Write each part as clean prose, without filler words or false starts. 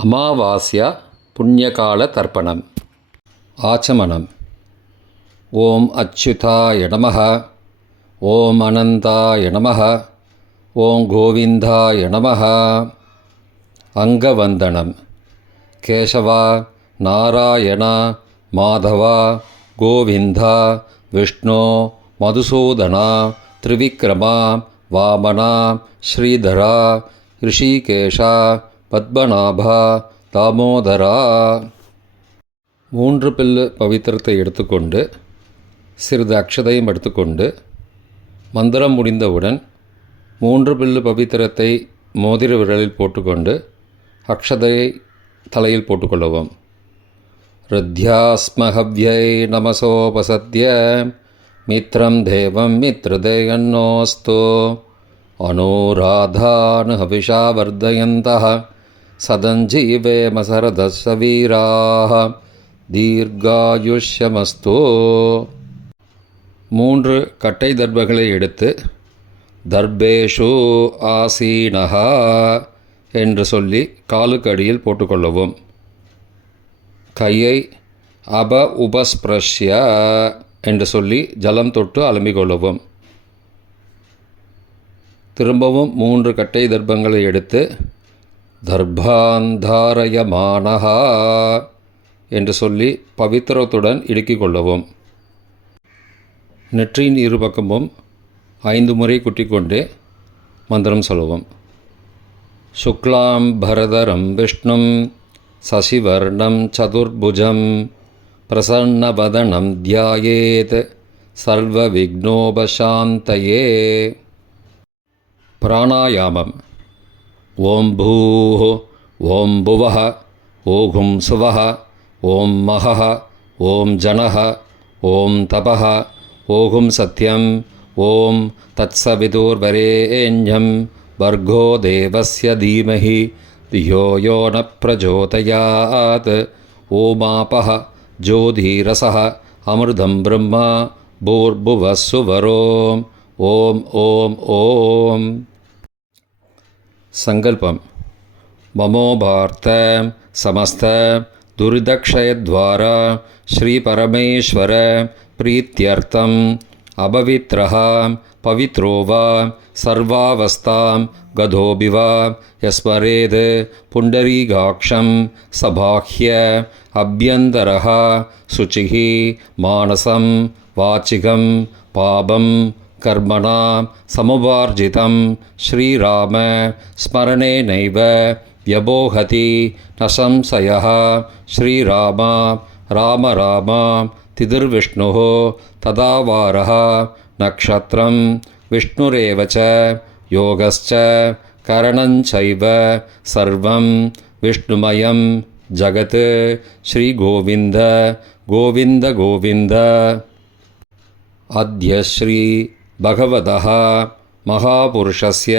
அமாவாஸ்யா புண்ணியகால தர்ப்பணம். ஆச்சமனம். ஓம் அச்சுதாய நமः. ஓம் அனந்தாய நமः. ஓம் கோவிந்தாய நமः. அங்கவந்தனம். கேசவா, நாராயணா, மாதவா, கோவிந்தா, விஷ்ணு, மதுசூதனா, திரிவிக்ரமா, வாமனா, ஸ்ரீதரா, ரிஷிகேஷா, பத்மநாபா, தாமோதரா. 3 பில்லு பவித்திரத்தை எடுத்துக்கொண்டு சிறிது அக்ஷதையும் எடுத்துக்கொண்டு மந்திரம் முடிந்தவுடன் 3 பில்லு பவித்திரத்தை மோதிர விரலில் போட்டுக்கொண்டு அக்ஷதையை தலையில் போட்டுக்கொள்ளவும். ருத்யாஸ்மஹவ்யை நமசோபசத்ய மித்ரம் தேவம் மித்ருதேயன்னோஸ்து அனுராதான் ஹவிஷா வர்தயந்தः சதஞ்சீவேம சரதஸ்ஸ வீராः தீர்காயுஷ்யமஸ்து. 3 கட்டை தர்பங்களை எடுத்து தர்பேஷு ஆசீனஹா என்று சொல்லி காலுக்கு அடியில் போட்டுக்கொள்ளவும். கையை உபஸ்பிரஷ்ய என்று சொல்லி ஜலம் தொட்டு அலம்பிக்கொள்ளவும். திரும்பவும் 3 கட்டை தர்பங்களை எடுத்து தர்பாந்தாரயமானஹா என்று சொல்லி பவித்திரத்துடன் இடுக்கிக் கொள்ளவும். நெற்றியின் இருபக்கமும் 5 முறை குட்டிக்கொண்டே மந்திரம் சொல்லவும். சுக்லாம் பரதரம் விஷ்ணும் சசிவர்ணம் சதுர்புஜம் பிரசன்னவதனம் தியாயேத் சர்வ விக்னோபசாந்தயே. பிராணாயாமம். ஓம் பூः ஓம் புவः ஓம் சுவः ஓம் மஹः ஓம் ஜனः ஓம் தபः ஓம் சத்யம் ஓம் தத்சவிதுர்வரேண்யம் வர்கோ தேவஸ்ய தீமஹி தியோ யோ ந பிரச்சோதயாத். ஓமாபः ஜோதிரசः அமிர்தம் பிரம்மா பூர்புவः சுவரோம். ஓம் ஓம் ஓம். சங்கல்பம். மமோபார்த்த சமஸ்த துரிதக்ஷயத்வாரா ஸ்ரீ பரமேஸ்வர பிரீத்யர்த்தம் அபவித்ரஹ பவித்ரோ வா சர்வாவஸ்தாம் கதோபி வா யஸ்மரேத் புண்டரீகாக்ஷம் சபாஹ்ய அப்யந்தரஹ சுச்சிः மானசம் வாச்சிகம் பாபம் கர்மணா சமுபார்ஜிதம் ஸ்ரீராம ஸ்மரணேனைவ வ்யபோஹதி ந சம்சயः. ஸ்ரீராம ராம ராம திதிர்விஷ்ணுः ததாவாரः நக்ஷத்ரம் விஷ்ணுரேவ ச யோகஸ்ச கரணஞ்சைவ சர்வம் விஷ்ணுமயம் ஜகத். ஸ்ரீகோவிந்த கோவிந்த கோவிந்த. அத்ய ஸ்ரீ பகவதः மகாபுருஷஸ்ய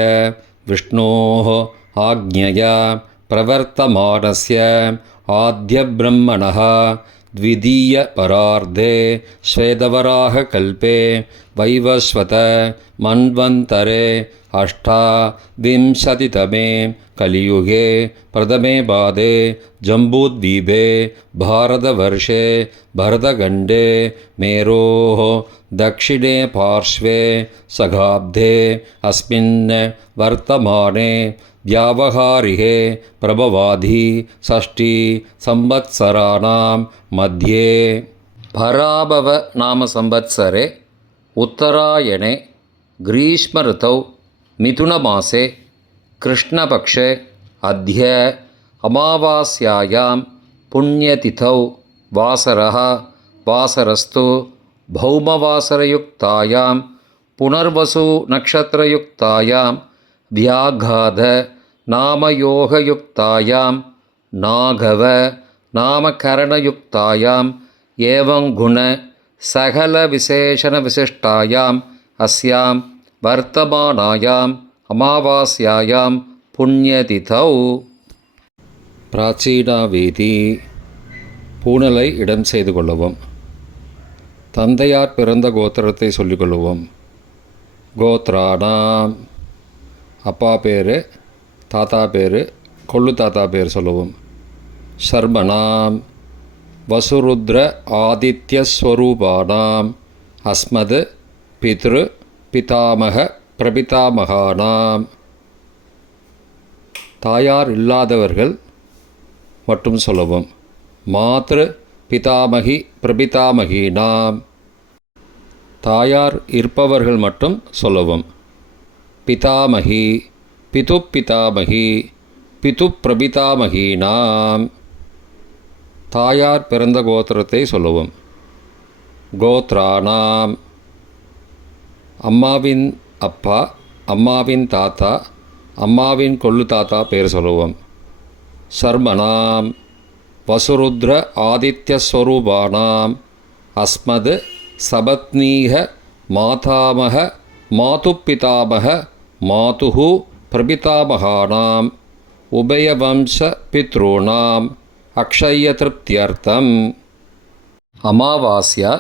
விஷ்ணோः ஆக்ஞயா பிரவர்த்தமானஸ்ய ஆத்யப்ரம்மணः த்விதீய பரார்த்தே ஸ்வேதவராக கல்பே வைவஸ்வத மன்வந்தரே அஷ்டாவிம்சதிதமே கலியுகே பிரதமே பாதே ஜம்பூத்வீபே பாரதவர்ஷே பரதகண்டே மேரோः दक्षिणे पार्श्वे सगाब्धे अस्मिन् वर्तमाने व्यावहारिके प्रभवाधि षष्ठी संवत्सराणां मध्ये पराभव नाम संवत्सरे उत्तरायणे ग्रीष्म ऋतौ मिथुनमासे कृष्णपक्षे अद्य अमावास्यायां पुण्यतिथौ वासरः वासरस्तु भौमवासरयुक्तायां पुनर्वसु नक्षत्रयुक्तायां व्याघाध नामयोगयुक्तायां नागव नामकरणयुक्तायां एवं गुण सकलविशेषणविशिष्टायाम् अस्यां वर्तमानायाम् अमावास्यायां पुण्यतिथौ. பிராச்சீனாவேதி. பூணலை இடம் செய்து கொள்ளவும். தந்தையார் பிறந்த கோத்திரத்தை சொல்லிக்கொள்வோம். கோத்ராணாம். அப்பா பேர், தாத்தா பேர், கொள்ளு தாத்தா பேர் சொல்லுவோம். ஷர்மணாம் வசுருத்ர ஆதித்யஸ்வரூபானாம் அஸ்மத் பித்ரு பிதாமக பிரபிதாமகானாம். தாயார் இல்லாதவர்கள் மட்டும் சொல்லவும். மாத்ரு பிதாமகி பிரபிதாமகீனாம். தாயார் இருப்பவர்கள் மட்டும் சொல்லவும். பிதாமகி பிது பிதாமகி பிது பிரபிதாமகீனாம். தாயார் பிறந்த கோத்திரத்தை சொல்லவும். கோத்ரானாம். அம்மாவின் அப்பா, அம்மாவின் தாத்தா, அம்மாவின் கொள்ளு தாத்தா பேர் சொல்லுவோம். ஷர்மணாம் வசுருத்ர ஆதித்யஸ்வரூபானாம் அஸ்மத் சபத்னீக மாதாமக மாதுப்பிதாமக மாதுஹு பிரபிதாமகானாம் உபயவம்ச பித்ருணாம் அக்ஷயத்ருப்தியர்த்தம். அமாவாஸ்யா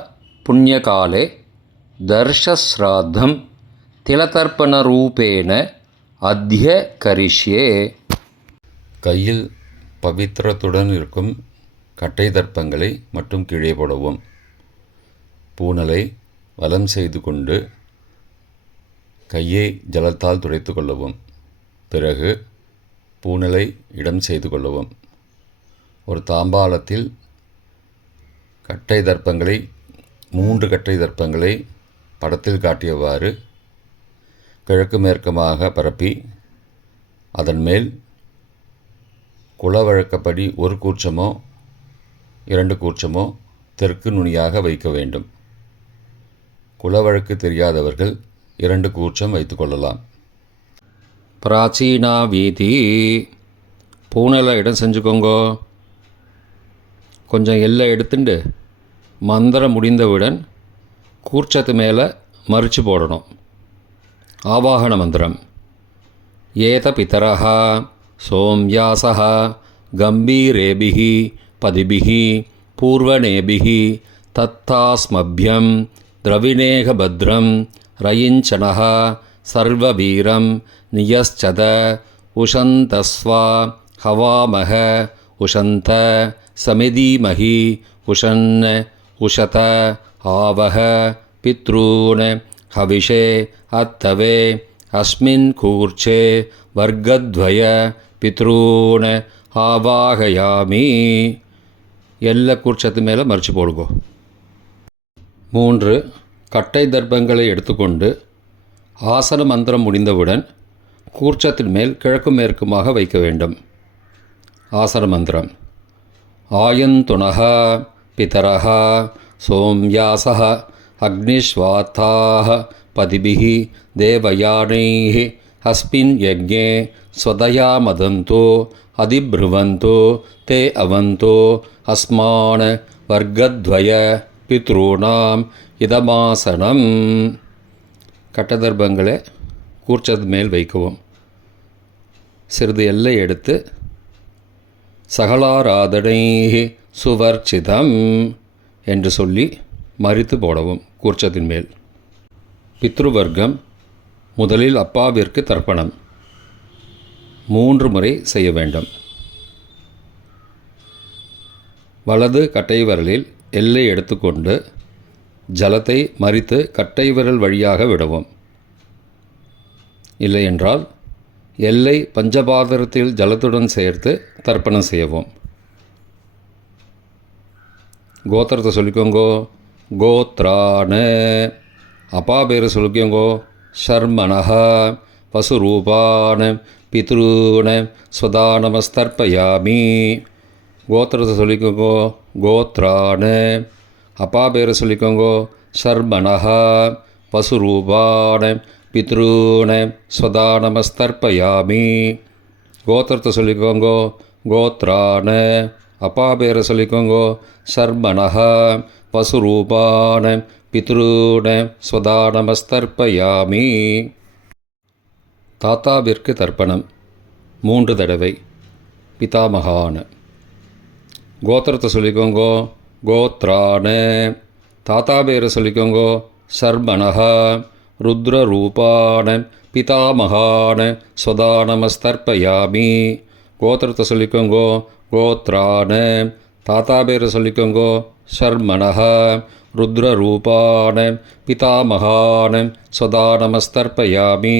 புண்ணியகாலே தர்ஷஸ்ராத்தம் திலதர்ப்பணரூபேண அத்ய கரிஷ்யே. கையில் பவித்திரத்துடன் இருக்கும் கட்டை தர்ப்பங்களை மட்டும் கீழே போடவும். பூனலை வலம் செய்து கொண்டு கையை ஜலத்தால் துடைத்து கொள்ளவும். பிறகு பூனலை இடம் செய்து கொள்ளவும். ஒரு தாம்பாளத்தில் கட்டை தர்ப்பங்களை 3 கட்டை தர்ப்பங்களை படத்தில் காட்டியவாறு கிழக்கு மேற்குமாக பரப்பி அதன் மேல் குலவழக்கப்படி 1 கூர்ச்சமோ 2 கூர்ச்சமோ தெற்கு நுனியாக வைக்க வேண்டும். குலவழக்கு தெரியாதவர்கள் 2 கூர்ச்சம் வைத்து கொள்ளலாம். பிராச்சீனா வீதி. பூனலை இடம் செஞ்சுக்கோங்கோ. கொஞ்சம் எல்லை எடுத்துண்டு மந்திரம் முடிந்தவுடன் கூர்ச்சத்து மேலே மறித்து போடணும். ஆவாகன மந்திரம். ஏத பிதரஹ சோம்யாசஹ கம்பீரேபிஹி பதிபிஹி பூர்வணேபிஹி தத்தாஸ்மப்யம் திரவிணேக பத்ரம் ரயிஞ்சனஹ சர்வவீரம் நியஸ்சத உஷந்தஸ்வா ஹவாமஹ உஷந்த சமிதீமஹி உஷன் உஷத ஆவஹ பித்ரூன் ஹவிஷே அத்தவே அஸ்மின் கூர்ச்சே வர்க்கத்வய பித்ரூன் ஆவாகயாமி. எல்லா கூர்ச்சத்து மேலே மறித்து போடுங்கோ. 3 கட்டை தர்ப்பங்களை எடுத்துக்கொண்டு ஆசன மந்திரம் முடிந்தவுடன் கூர்ச்சத்தின் மேல் கிழக்கு மேற்குமாக வைக்க வேண்டும். ஆசன மந்திரம். ஆயந்துணஹ பிதரஹ சோம்யாசஹ அக்னிஸ்வாத்தாஹ பதிபிஹி தேவயானைஹ அஸ்மின் யஜ்ஞே ஸ்வதயா மதந்தோ அதிப்ருவந்தோ தே அவந்தோ அஸ்மான் வர்க்கத்வய பித்ருணாம் இதமாசனம். கட்டதர்ப்பங்களை கூர்ச்சது மேல் வைக்கவும். சிறிது எல்லை எடுத்து சகலாராதனைஹி சுவர்ச்சிதம் என்று சொல்லி மறித்து போடவும் கூர்ச்சத்தின் மேல். பித்ருவர்க்கம். முதலில் அப்பாவிற்கு தர்ப்பணம் 3 முறை செய்ய வேண்டும். வலது கட்டை விரலில் எல்லை எடுத்துக்கொண்டு ஜலத்தை மறித்து கட்டை விரல் வழியாக விடவும். இல்லையென்றால் எல்லை பஞ்சபாத்திரத்தில் ஜலத்துடன் சேர்த்து தர்ப்பணம் செய்யவும். கோத்திரத்தை சொல்லிக்கோங்கோ. கோத்ரான. அப்பா பேர் சொல்லிக்கோங்கோ. ஷர்மணஹ வசுரூபான் பித்ருன ஸ்வதானமஸ்தர்ப்பயாமி. கோத்திரத்தை சொல்லிக்கோங்கோ. கோத்ரான. அப்பா பேர் சொல்லிக்கோங்கோ. ஷர்மணஹ வசுரூபான் பித்ருன ஸ்வதானமஸ்தர்ப்பயாமி. கோத்திரத்தை சொல்லிக்கோங்கோ. கோத்ரான. அப்பா பேரை சொல்லிக்கோங்கோ. ஷர்மணஹ வசுரூபான் பித்ருன ஸ்வதானமஸ்தர்ப்பயாமி. தாத்தாவிற்கு தர்ப்பணம் 3 தடவை. பிதாமகான. கோத்திரத்தை சொல்லிக்கோங்கோ. கோத்ரான. தாத்தா பேரை சொல்லிக்கோங்கோ. ஷர்மணஹ ருத்ரரூபான் பிதாமகான் ஸ்வதானமஸ்தர்ப்பயாமி. கோத்திரத்தை சொல்லிக்கோங்கோ. கோத்ரான தாத்தா பேரை சொல்லிக்கோங்கோ ஷர்மணஹ ருத்ரரூபான பிதாமகான சதா நமஸ்தர்ப்பயாமி.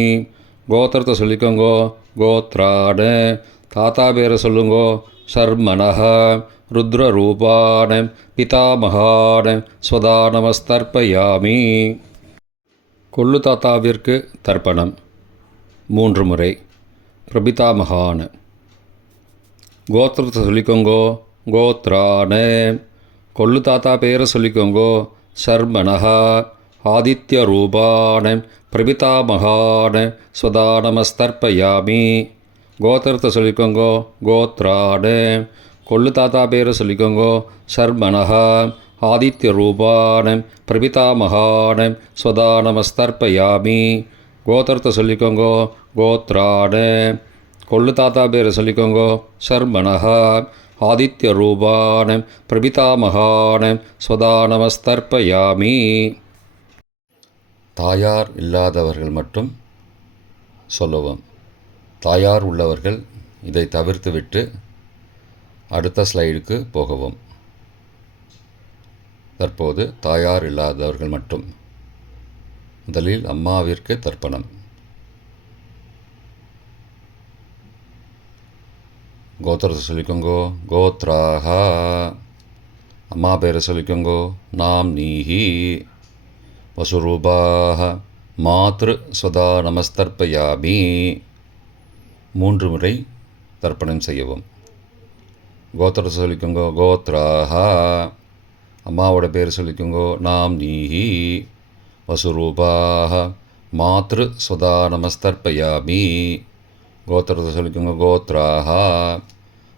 கோத்திரத்தை சொல்லிக்கோங்கோ கோத்ரான தாத்தா பேரை சொல்லுங்கோ ஷர்மணஹ ருத்ரரூபான பிதாமகான ஸ்வதா நமஸ்தர்ப்பயாமி. கொள்ளு தாத்தாவிற்கு தர்ப்பணம் 3 முறை. பிரபிதாமகான கோத்திரத்தை சொல்லிக்கோங்கோ கோத்ரான கொள்ளு தாத்தா பேரை சொல்லிக்கோங்கோ ஷர்மணஹ ஆதித்ய ரூபான பிரபிதாமகான ஸ்வதா நமஸ்தர்ப்பயாமி. கோத்திரத்தை சொல்லிக்கோங்கோ கோத்ரான கொள்ளு தாத்தா பேரை சொல்லிக்கோங்கோ ஷர்மணஹ ஆதித்ய ரூபான பிரபிதாமகான ஸ்வதா நமஸ்தர்ப்பயாமி. கோத்திரத்தை சொல்லிக்கோங்கோ கோத்ரான கொள்ளு தாத்தா பேரை சொல்லிக்கோங்கோ ஷர்மணஹ ஆதித்ய ரூபான பிரபிதாமகான ஸ்வதா நமஸ்தர்ப்பயாமி. தாயார் இல்லாதவர்கள் மட்டும் சொல்லவும். தாயார் உள்ளவர்கள் இதை தவிர்த்துவிட்டு அடுத்த ஸ்லைடுக்கு போகவும். தற்போது தாயார் இல்லாதவர்கள் மட்டும். முதலில் அம்மாவிற்கு தர்ப்பணம். கோத்திரத்தை சொல்லிக்கோங்கோ கோத்ராக அம்மா பேரை சொல்லிக்கோங்கோ நாம் நீஹி வசுரூபாக மாத்ரு ஸ்வதா நமஸ்தர்ப்பயாமி. 3 முறை தர்ப்பணம் செய்யவும். கோத்திரத்தை சொல்லிக்கோங்கோ கோத்ராக அம்மாவோட பேர் சொல்லிக்கோங்கோ நாம் நீஹி வசுரூபாக மாத்ரு ஸ்வதா நமஸ்தர்ப்பயாமி. கோத்திரத்தை சொல்லிக்கோங்கோ கோத்ராக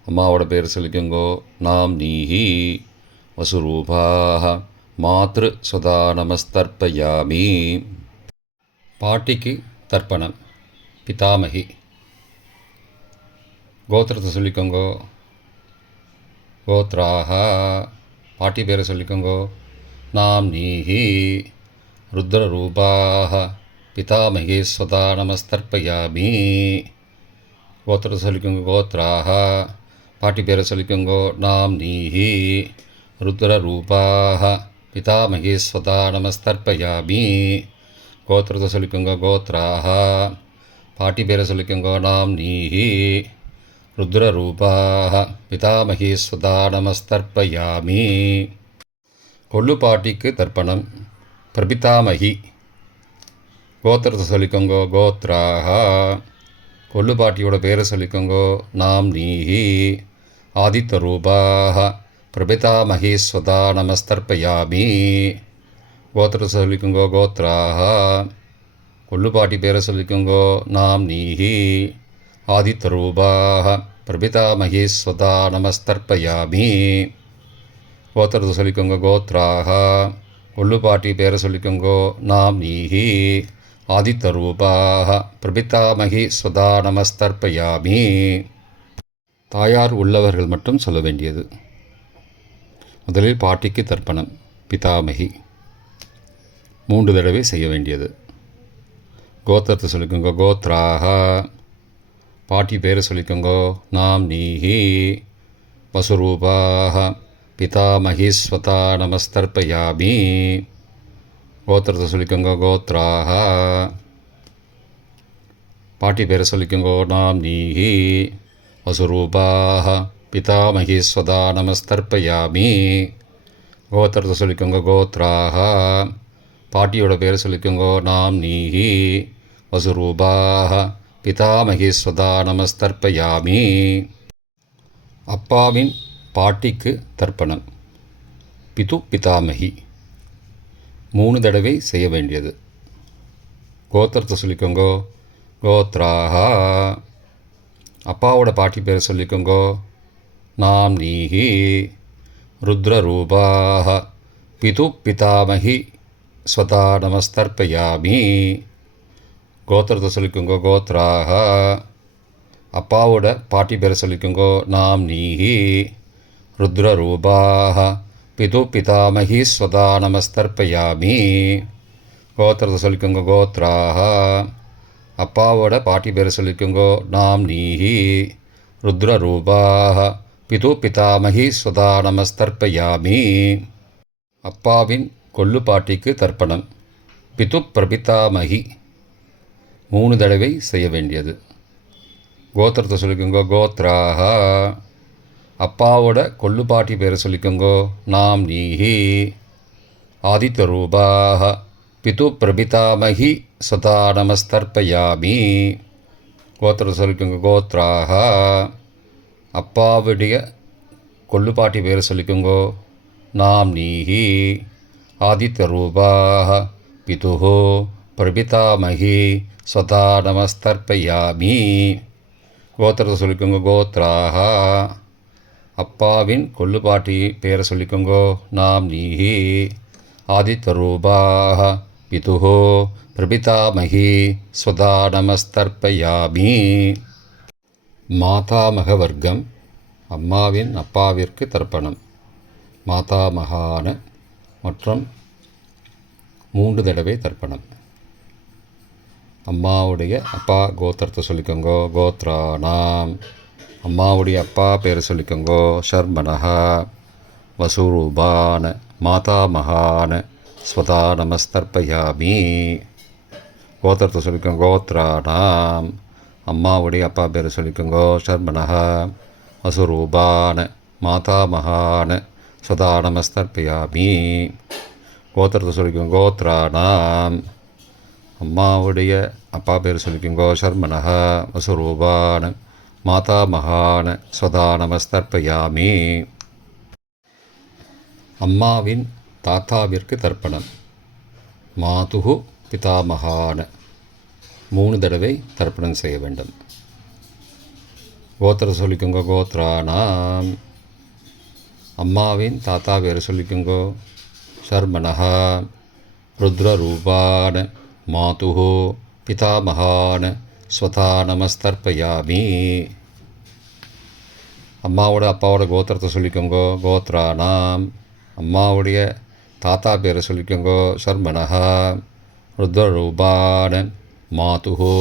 அம்மாவோட பேர் சொல்லிக்கோங்கோ நாம் நீஹி வசுரூபாக மாத்ரு ஸ்வதா நமஸ்தர்ப்பயாமி. பாட்டிக்கு தர்ப்பணம். பிதாமகி கோத்திரத்தை சொல்லிக்கோங்கோ கோத்ராக பாட்டி பேரை சொல்லிக்கோங்கோ நாம் நீஹி ருத்ரரூபாக பிதாமகி ஸ்வதா நமஸ்தர்ப்பயாமி. கோத்திரத்தை சொல்லிக்கோங்கோ கோத்ராக பாட்டி பேரை சொல்லிக்கோங்கோ நாம் நீஹி ருத்ரரூபாக பிதாமகி ஸ்வதா நமஸ்தர்ப்பயாமி. கோத்திரத்தை சொல்லிக்கோங்கோ கோத்ராக பாட்டி பேரை சொல்லிக்கோங்கோ நாம் நீஹி ருத்ரரூபாக பிதாமகி ஸ்வதா நமஸ்தர்ப்பயாமி. கொள்ளு பாட்டிக்கு தர்ப்பணம். பிரபிதாமகி கோத்திரத்தை சொல்லிக்கோங்கோ கோத்ராக கொள்ளு பாட்டியோட பேரை சொல்லிக்கோங்கோ நாம் நீஹி ஆதித்ய ரூபாக பிரபிதாமகி ஸ்வதா நமஸ்தர்ப்பயாமி. கோத்திரத்தை சொல்லிக்கோங்கோ கோத்ராக கொள்ளு பாட்டி பேரை சொல்லிக்கோங்கோ நாம் நீஹி ஆதித்ய ரூபாக பிரபிதாமகி ஸ்வதா நமஸ்தர்ப்பயாமி. கோத்திரத்தை சொல்லிக்கோங்கோ கோத்ராக கொள்ளு பாட்டி பேரை சொல்லிக்கோங்கோ நாம் நீஹி ஆதித்ய ரூபாக பிரபிதாமகி ஸ்வதா நமஸ்தர்ப்பயாமி. தாயார் உள்ளவர்கள் மட்டும் சொல்ல வேண்டியது. முதலில் பாட்டிக்கு தர்ப்பணம். பிதாமகி 3 தடவை செய்ய வேண்டியது. கோத்திரத்தை சொல்லிக்கோங்கோ கோத்ராக பாட்டி பேரை சொல்லிக்கோங்கோ நாம் நீஹி வசுரூபாக பிதாமகி ஸ்வதா நமஸ்தர்ப்பயாமி. கோத்திரத்தை சொல்லிக்கோங்கோ கோத்ராக பாட்டி பேரை சொல்லிக்கோங்கோ நாம் நீஹி வசுரூபாக பிதாமகி ஸ்வதா நமஸ்தர்ப்பயாமி. கோத்திரத்தை சொல்லிக்கோங்கோ கோத்ராக பாட்டியோட பேரை சொல்லிக்கோங்கோ நாம் நீஹி வசுரூபாக பிதாமகி ஸ்வதா நமஸ்தர்ப்பயாமி. அப்பாவின் பாட்டிக்கு தர்ப்பணம். பிது பிதாமகி 3 தடவை செய்ய வேண்டியது. கோத்திரத்தை சொல்லிக்கோங்கோ கோத்ராக அப்பாவோட பாட்டி பேரை சொல்லிக்கோங்கோ நாம் நீஹி ருத்ரரூபாக பிது பிதாமகி ஸ்வதா நமஸ்தர்ப்பயாமி. கோத்திரத்தை சொல்லிக்கோங்கோ கோத்ராக அப்பாவோட பாட்டி பேரை சொல்லிக்கோங்கோ நாம் நீஹி ருத்ரரூபாக பிது பிதாமகி ஸ்வதா நமஸ்தர்ப்பயாமி. கோத்திரத்தை சொல்லிக்கோங்கோ கோத்ராக அப்பாவோட பாட்டி பேரை சொல்லிக்கோங்கோ நாம் நீஹி ருத்ரரூபாக பிது பிதாமகி ஸ்வதா நமஸ்தர்ப்பயாமி. அப்பாவின் கொள்ளு பாட்டிக்கு தர்ப்பணம். பிது பிரபிதாமகி 3 தடவை செய்ய வேண்டியது. கோத்திரத்தை சொல்லிக்கோங்க. கோத்ராக. அப்பாவோட கொள்ளு பாட்டி பேரை சொல்லிக்கோங்கோ. நாம் நீஹி. ஆதித்ய ரூபாக. பிது பிரபிதாமகி ஸ்வதா நமஸ்தர்ப்பயாமி. கோத்திரத்தை சொல்லிக்கோங்க. கோத்ராக. அப்பாவுடைய கொள்ளுப்பாட்டி பேரை சொல்லிக்கோங்கோ. நாம் நீஹி. ஆதித்ய ரூபாக. பிதுஹோ பிரபிதாமகி ஸ்வதா நமஸ்தர்ப்பயாமி. கோத்திரத்தை சொல்லிக்கோங்க. கோத்ராக. அப்பாவின் கொள்ளுப்பாட்டி பேரை சொல்லிக்கோங்கோ. நாம் நீஹி. ஆதித்ய ரூபாக. பிதுஹோ பிரபிதாமகி ஸ்வதா நமஸ்தர்ப்பயாமி. மாதாமக வர்க்கம். அம்மாவின் அப்பாவிற்கு தர்ப்பணம். மாதாமகான மற்றும் 3 தடவை தர்ப்பணம். அம்மாவுடைய அப்பா கோத்திரத்தை சொல்லிக்கோங்கோ. கோத்ரானாம். அம்மாவுடைய அப்பா பேரை சொல்லிக்கோங்கோ. ஷர்மனஹா. வசூரூபான மாதாமகான ஸ்வதா நமஸ்தர்ப்பயாமி. கோத்திரத்தை சொல்லிக்கோங்க. கோத்ரானாம். அம்மாவுடைய அப்பா பேரை சொல்லிக்கோங்கோ. ஷர்மனஹா. வசுரூபான மாதாமகான ஸ்வதா நமஸ்தர்ப்பயாமி. கோத்திரத்தை சொல்லிக்கோங்க. கோத்ரானாம். அம்மாவுடைய அப்பா பேர் சொல்லிக்கோங்கோ. ஷர்மனஹா. வசுரூபான மாதாமகான ஸ்வதா நமஸ்தர்ப்பயாமி. அம்மாவின் தாத்தாவிற்கு தர்ப்பணம். மாதுகு பிதாமகான 3 தடவை தர்ப்பணம் செய்ய வேண்டும். கோத்திரம் சொல்லிக்கோங்க. கோத்ரானாம். அம்மாவின் தாத்தா பேர் சொல்லிக்கோங்கோ. ஷர்மனஹா. ருத்ரரூபான மாதுஹோ பிதாமகான ஸ்வதா நமஸ்தர்ப்பயாமி. அம்மாவோட அப்பாவோட கோத்திரத்தை சொல்லிக்கோங்கோ. கோத்ரானாம். அம்மாவுடைய தாத்தா பேரை சொல்லிக்கோங்கோ. ஷர்மனஹா. ருத்ரரூபான மாதுஹோ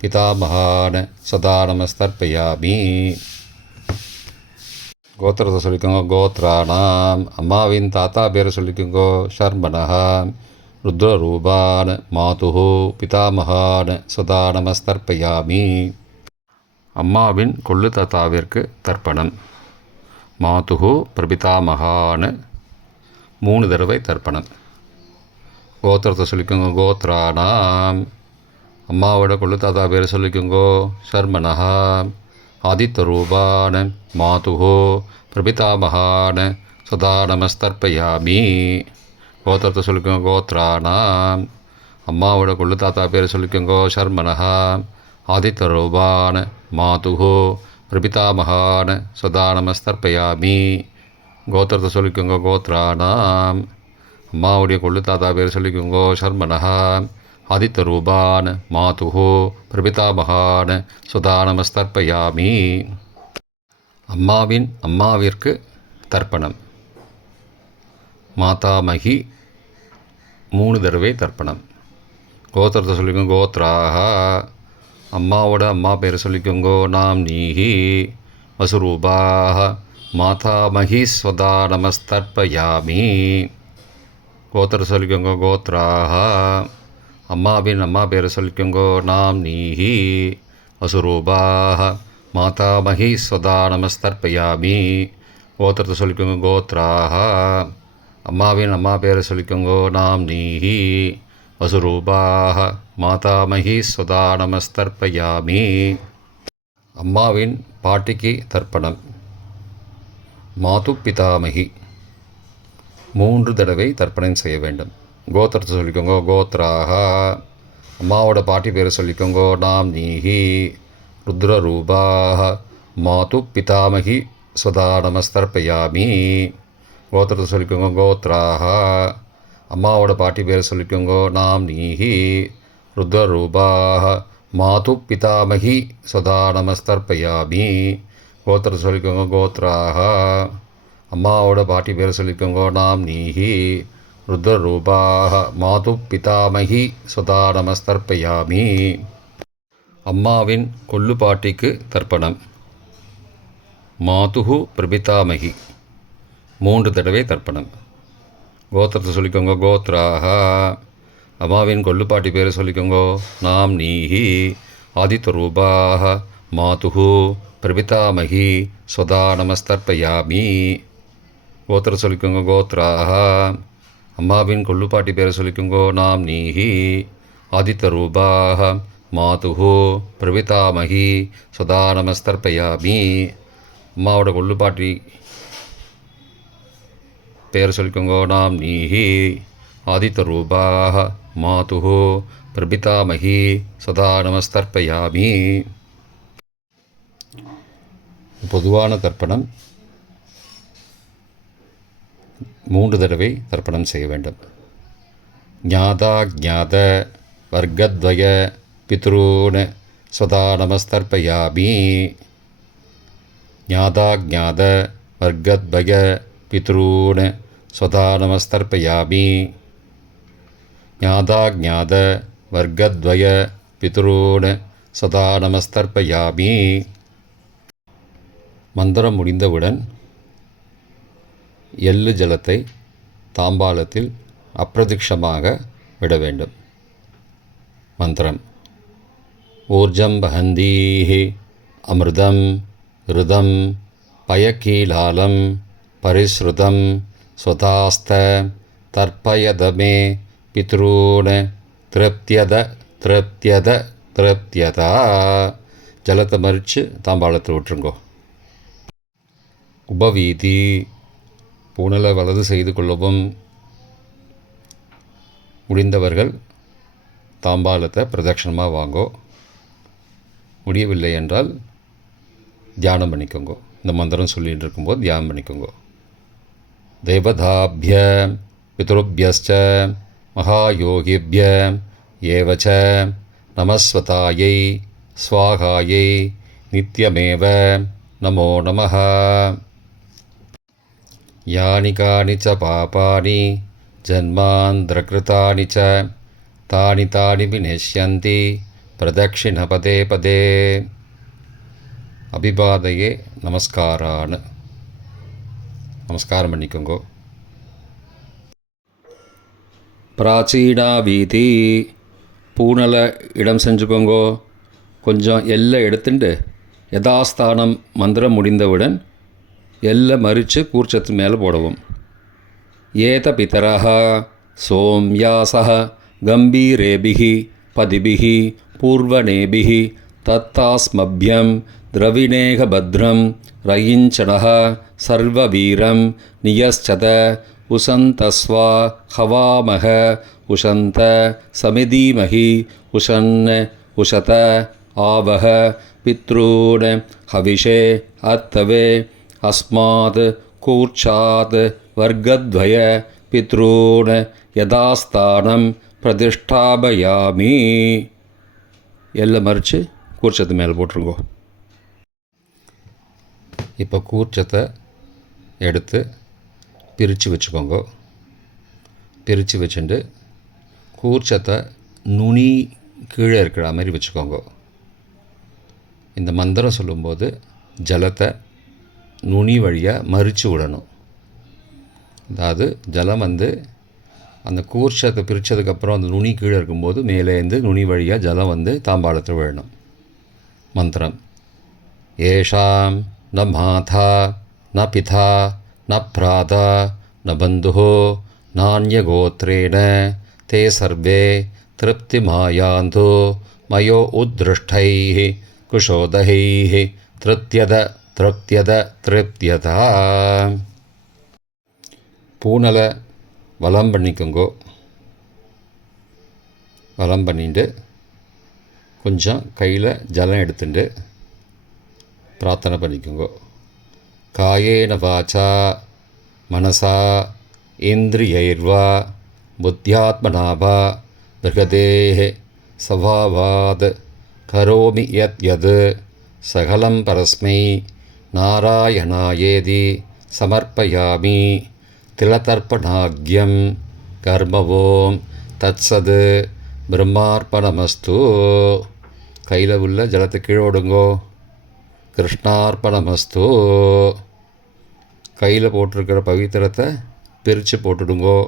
பிதாமகான சதா நமஸ்தர்ப்பயாமி. கோத்திரத்தை சொல்லிக்கோங்க. கோத்ரானாம். அம்மாவின் தாத்தா பேரை சொல்லிக்கோங்கோ. ஷர்மனஹா. ருத்ரரூபான மாதுஹோ பிதாமகான சதா நமஸ்தர்ப்பயாமி. அம்மாவின் கொள்ளு தாத்தாவிற்கு தர்ப்பணம். மாதுஹோ பிரபிதாமகான 3 தடவை தர்ப்பணம். கோத்திரத்தை சொல்லிக்கோங்க. கோத்ரானாம். அம்மாவோட கொள்ளு தாத்தா பேர் சொல்லிக்கோங்கோ. ஷர்மனஹா. ஆதித்ய ரூபான மாதுஹோ பிரபிதாமகான சதா நமஸ்தர்ப்பயாமி. கோத்திரத்தை சொல்லிக்கோங்க. கோத்ரானாம். அம்மாவோட கொள்ளு தாத்தா பேர் சொல்லிக்கோங்கோ. ஷர்மனஹா. ஆதித்ய ரூபான மாதுஹோ பிரபிதாமகான சதா நமஸ்தர்ப்பயாமி. கோத்திரத்தை சொல்லிக்கோங்க. கோத்ரானாம். அம்மாவுடைய கொள்ளு தாத்தா பேர் சொல்லிக்கோங்கோ. ஷர்மனஹா. ஆதித்ய ரூபான மாதுஹோ பிரபிதாமகான சதா நமஸ்தர்ப்பயாமி. அம்மாவின் அம்மாவிற்கு தர்ப்பணம். மாதாமகி 3 தடவை தர்ப்பணம். கோத்திரத்தை சொல்லிக்கோங்க. கோத்ராக. அம்மாவோட அம்மா பேர் சொல்லிக்கோங்கோ. நாம் நீஹி. வசுரூபாக. மாதாமகி ஸ்வதா நமஸ்தர்ப்பயாமி. கோத்திரம் சொல்லிக்கோங்க. கோத்ராக. அம்மாவின் அம்மா பேரை சொல்லிக்கோங்கோ. நாம் நீஹி. வசுரூபாக. மாதாமகி ஸ்வதா நமஸ்தர்ப்பயாமி. கோத்திரத்தை சொல்லிக்கோங்க. கோத்ராக. அம்மாவின் அம்மா பேரை சொல்லிக்கோங்கோ. நாம் நீஹி. வசுரூபாக. மாதாமகி ஸ்வதா நமஸ்தர்ப்பயாமி. அம்மாவின் பாட்டிக்கு தர்ப்பணம். மாது பிதாமகி 3 தடவை தர்ப்பணம் செய்ய வேண்டும். கோத்திரத்தை சொல்லிக்கோங்க. கோத்ராக. அம்மாவோட பாட்டி பேரை சொல்லிக்கோங்கோ. நாம் நீஹி. ருத்ரரூபாக. மாது பிதாமகி ஸ்வதா நமஸ்தர்ப்பயாமி. கோத்திரத்தை சொல்லிக்கோங்க. கோத்ராக. அம்மாவோட பாட்டி பேரை சொல்லிக்கோங்கோ. நாம் நீஹி. ருத்ரரூபாக. மாது பிதாமகி ஸ்வதா நமஸ்தர்ப்பயாமி. கோத்திரத்தை சொல்லிக்கோங்க. கோத்ராக. அம்மாவோட பாட்டி பேரை சொல்லிக்கோங்கோ. நாம் நீஹி. ருத்ரரூபாக. மாது பிதாமகி ஸ்வதா நமஸ்தர்ப்பயாமி. அம்மாவின் கொள்ளு பாட்டிக்கு தர்ப்பணம். மாதுஹு பிரபிதாமகி 3 தடவை தர்ப்பணம். கோத்திரத்தை சொல்லிக்கோங்க. கோத்ராக. அம்மாவின் கொல்லுப்பாட்டி பேரை சொல்லிக்கோங்க. நாம் நீஹி ஆதித்வரூபாக மாதுஹு பிரபிதாமகி ஸ்வதா நமஸ்தர்ப்பயாமி. கோத்திரம் சொல்லிக்கோங்க. கோத்ராக. அம்மாவின் கொல்லுப்பாட்டி பேரை சொல்லிக்கோங்க. நாம் நீஹி ஆதித்வரூபாக மாதுஹு பிரபிதாமகி ஸ்வதா நமஸ்தர்ப்பயாமி. அம்மாவோட கொல்லுப்பாட்டி பேர் சொல்லிக்கோங்க. நாம் நீஹி ஆதித்வரூபாக மாதுஹு பிரபிதாமகி சதா நமஸ்தர்ப்பயாமி. பொதுவான தர்ப்பணம் 3 தடவை தர்ப்பணம் செய்ய வேண்டும். ஞாதா ஞாத வர்க்கத்வய பித்ரூன் சதா நமஸ்தர்ப்பயாமி. ஞாதா ஞாத வர்க்கத்வய பித்ரூன் சதா நமஸ்தர்ப்பயாமி. ஞாதா ஞாத வர்க்கத்வய பித்ரூன் சதா நமஸ்தர்ப்பயாமி. மந்திரம் முடிந்தவுடன் எள்ளு ஜலத்தை தாம்பாளத்தில் அப்பிரதிக்ஷமாக விட வேண்டும். மந்திரம். ஊர்ஜம் வஹந்தீஹி அமிர்தம் ருதம் பயக்கீலாலம் பரிஸ்ருதம் ஸ்வதாஸ்த தர்ப்பயதமே பித்ரூன் திருப்தியத திருப்தியத திருப்தியதா. ஜலத்தை மறித்து தாம்பாளத்தில் விட்டுருங்கோ. உபவீதி. பூணலை வலது செய்து கொள்ளவும். முடிந்தவர்கள் தாம்பாளத்தை பிரதட்சணமாக வாங்கோ. முடியவில்லை என்றால் தியானம் பண்ணிக்கோங்க. இந்த மந்திரம் சொல்லிகிட்டு இருக்கும்போது தியானம் பண்ணிக்கோங்க. தேவதாபிய பித்ருபியஸ்ச மகாயோகிபிய ஏவச்ச நமஸ்வதாயை ஸ்வாகாயை நித்யமேவ நமோ நமः. யானி கானி ச பாபானி ஜன்மாந்திரகிருதானி ச தானி தானி விநஷ்யந்தி பிரதக்ஷிண பதே பதே. அபிபாதையே நமஸ்காரான்னு நமஸ்காரம் பண்ணிக்கோங்க. பிராச்சீனா வீதி. பூனலை இடம் செஞ்சுக்கோங்கோ. கொஞ்சம் எல்லை எடுத்துட்டு யதாஸ்தானம் மந்திரம் முடிந்தவுடன் எல்லை மறித்து கூர்ச்சத்து மேலே போடவும். ஏத பிதரஹ சோம்யாசஹ கம்பீரேபிஹி பதிபிஹி பூர்வனேபிஹி தத்தாஸ்மப்யம் திரவிணேக பத்ரம் ரயிஞ்சனஹ சர்வவீரம் நியஸ்சத உசந்தஸ்வா ஹவாமஹ உஷந்த சமிதீமஹி உஷன் உஷத ஆவஹ பித்ரூன் ஹவிஷே அத்தவே அஸ்மாத் கூர்ச்சாத் வர்க்கத்வய பித்ரூன் யதாஸ்தானம் பிரதிஷ்டாபயாமி. எல்லாம் மறித்து கூர்ச்சத்து மேலே போட்டுருங்கோ. இப்போ கூர்ச்சத்தை எடுத்து பிரித்து வச்சுக்கோங்க. பிரித்து வச்சுட்டு கூர்ச்சத்தை நுனி கீழே இருக்கிற மாதிரி வச்சுக்கோங்க. இந்த மந்திரம் சொல்லும்போது ஜலத்தை நுனி வழியாக மறித்து விடணும். அதாவது ஜலம் அந்த கூர்ச்சத்தை பிரித்ததுக்கப்புறம் அந்த நுனி கீழே இருக்கும்போது மேலேருந்து நுனி வழியாக ஜலம் தாம்பாளத்தில் விழணும். மந்திரம். ஏஷாம் ந மாதா ந பிதா ந பிராதா ந பந்துஹோ நான்யகோத்ரேண தே சர்வே திருப்திமாயாந்து மயோ உத்ருஷ்டைः குஷோதகைः திருப்தியத திருப்தியத திருப்தியதா. பூனலை வலம் பண்ணிக்கோங்கோ. வலம் பண்ணிட்டு கொஞ்சம் கையில் ஜலம் எடுத்துட்டு பிரார்த்தனை பண்ணிக்கோங்க. காயேன வாச்சா மனசா இந்திரியைர்வா புத்தியாத்மனாவா பிருகதேஹ சவாவாத் கரோமி யத் யத் சகலம் பரஸ்மை நாராயணாயேதி சமர்ப்பயாமி திலதர்ப்பணாக்யம் கர்மவோம் தத்சத் பிரம்மார்ப்பணமஸ்து. கையில் உள்ள ஜலத்தை கீழே விடுங்கோ. கிருஷ்ணார்ப்பணமஸ்து. கையில் போட்டிருக்கிற பவித்திரத்தை பிரித்து போட்டுடுங்கோ.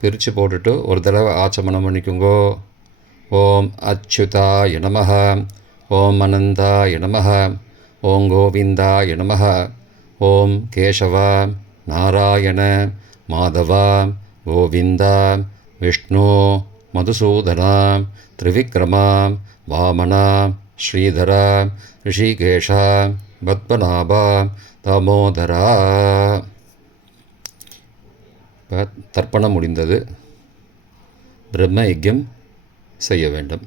பிரித்து போட்டுட்டு ஒரு தடவை ஆச்சமனம் பண்ணிக்குங்கோ. ஓம் அச்சுதாய நமஹ, ஓம் அனந்தாய நமஹ, ஓம் கோவிந்தாய நமஹ, ஓம் கேசவ நாராயண மாதவ கோவிந்த விஷ்ணு மதுசூதன திரிவிக்ரம வாமன ஸ்ரீதர ரிஷிகேஷ பத்மநாப தாமோதரா. தர்ப்பணம் முடிந்தது. பிரம்ம யஜ்யம் செய்ய வேண்டும்.